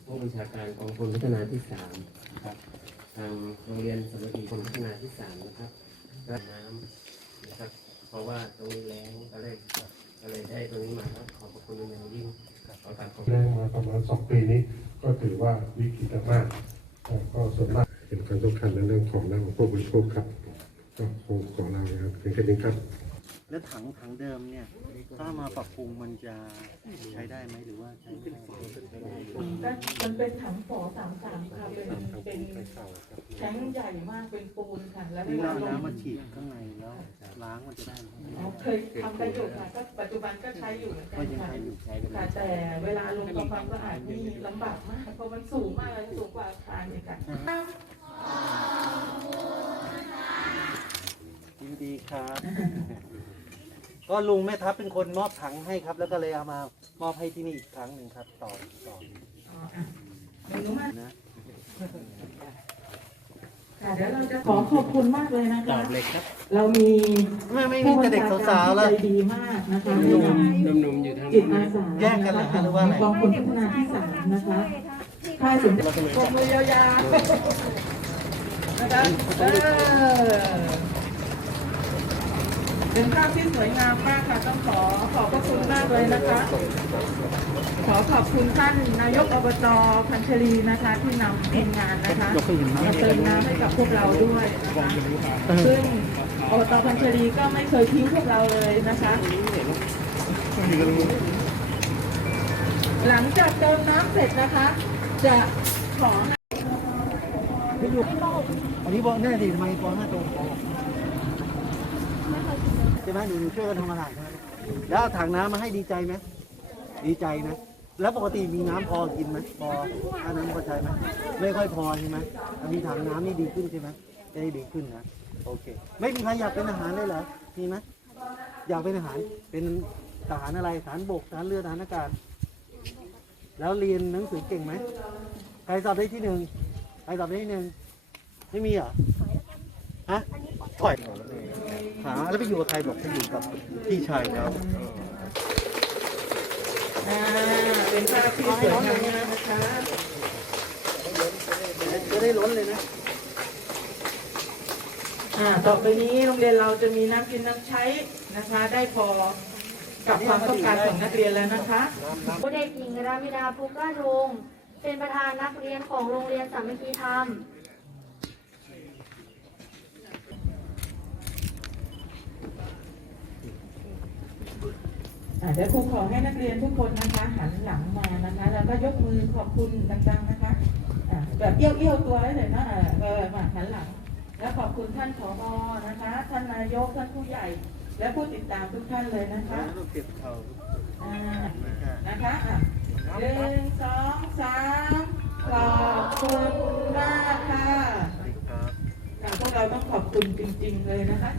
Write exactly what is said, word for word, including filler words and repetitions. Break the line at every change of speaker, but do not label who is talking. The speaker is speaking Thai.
ผู้บัญชาการกองพลพัฒนาที่สามครับทางโรงเรียนสมุทรีพลพัฒนาที่สามนะครับรับน้ำนะครับเพราะว่าตรงนี้แล้งก็เลยก็เลยได้ตรงนี้มาครับขอบพระคุณอย่างยิ่งขอการขอบ
แรงมาประมาณสองปีนี้ก็ถือว่าวิกฤตมากก็ส่วนมากเป็นความสำคัญในเรื่องของด้านของผู้บริโภคครับก็คงขอลาครับเป็นแค่นี้ครับ
แล้วถังถังเดิมเนี่ยถ้ามาปรับปรุงมันจะใช้ได้ไหมหรือว่าใช้ไม่ได้
มันเป็นถังฝอสามสามค่ะเป็นเป็นแท้งใหญ่มากเป็นปูนค่ะแล้วเว
นี่
ลา
เรา
ลง
น้ำมาฉีดข้างในแล้วล้างมันจะได้ไหม
อ๋อเคยทำไปอยู่ค่ะก็ปัจจุบันก็ใช้อยู่เหมือนกั
ก็
น
ยัง
ค่ะ
ใช้อยู่ใช้กัน
ค่ะแต่เวลาลงทำความสะอาดนี่ลำบากมากเพราะมันสูงมากเลยสูงกว่าอาคารอีกค่ะ
ยินดีครับ ก็ลุงแม่ทัพเป็นคนมอบถังให้ครับ แล้วก็เลยเอามามอบให้ที่นี่อีกครั้งหนึ่งครับ ต่อต่อ
อ๋ออ่ะเดี๋ยวหนูมา
นะ
ค่ะเดี๋ยวเราจะขอขอบคุณมากเลยนะคะ
เล็กครับ
เรามี
ไม่ไม่มีแต่เด็กสาวๆแล้ว
ใจดีมากนะคะ
หนุ่มๆอยู่ทาง
จิตอาสา
แยกกันเหรอคะหรือว่าอะไร
กองพลพัฒนาที่สามนะคะค่ายสมเด็จปรบมือยาวๆนะคะเออเป็นภาพที่สวยงามมากค่ะต้องขอขอบพระคุณมากเลยนะคะ ขอขอบคุณท่านนายกอบตพันชรีนะคะที่นำทีมงานนะคะมาเติมน้ำให้กับพวกเราด้วยนะคะซึ่งอบตพันชรีก็ไม่เคยทิ้งพวกเราเลยนะคะ หลังจากเติมน้ำเสร็จนะคะ จะขอ
ไม่อยู่อันนี้บอกแน่ดิทำไมปอห้าตรงปอใช่ไหมหนูช่วยกันทำอาหารใช่ไหมแล้วเอาถังน้ำมาให้ดีใจไหมดีใจนะ แล้วปกติมีน้ำพอกินไหมพออันนั้นพอใจไหมไม่ค่อยพอใช่ไหมถ้ามีถังน้ำนี่ดีขึ้นใช่ไหมจะได้ดีขึ้นนะโอเค ไม่มีใครอยากเป็นอาหารเลยเหรอมีไหมอยากเป็นอาหารเป็นทหารอะไรทหารบกทหารเรือทหารอากาศแล้วเรียนหนังสือเก่งไหมใครสอบได้ที่หนึ่งใครสอบได้ที่หนึ่งไม่มีเหรอฮะถอยหาแล้วไปอยู่กับใครบอกไปอยู่กับพี่ชายเขา
อ่าเป็นภาพที่สวยงามมากนะคะ
จะได้ล้นเลยนะ
อ่าต่อไปนี้โรงเรียนเราจะมีน้ำกินน้ำใช้นะคะ ได้พอกับความต้องการของนักเรียนแล้วนะคะ
เด็กหญิงรามิดาภูกระทงเป็นประธานนักเรียนของโรงเรียนสามัคคีธรรม
อ่าเดี๋ยวครูขอให้นักเรียนทุกคนนะคะหันหลังมานะคะ แล้วก็ยกมือขอบคุณดังๆนะคะอ่าแบบเอี้ยวเอี้ยวตัวเลยนะเออเออมาหันหลัง แล้วขอบคุณท่านผอ.นะคะ ท่านนายกท่านผู้ใหญ่ และผู้ติดตามทุกท่านเลยนะคะ
ต้องเก็บเขา
อ่านะคะอ่ะหนึ่งสองสามขอบคุณมากค่ะ
ครับ
อ่าพวกเราต้องขอบคุณจริงๆเลยนะคะ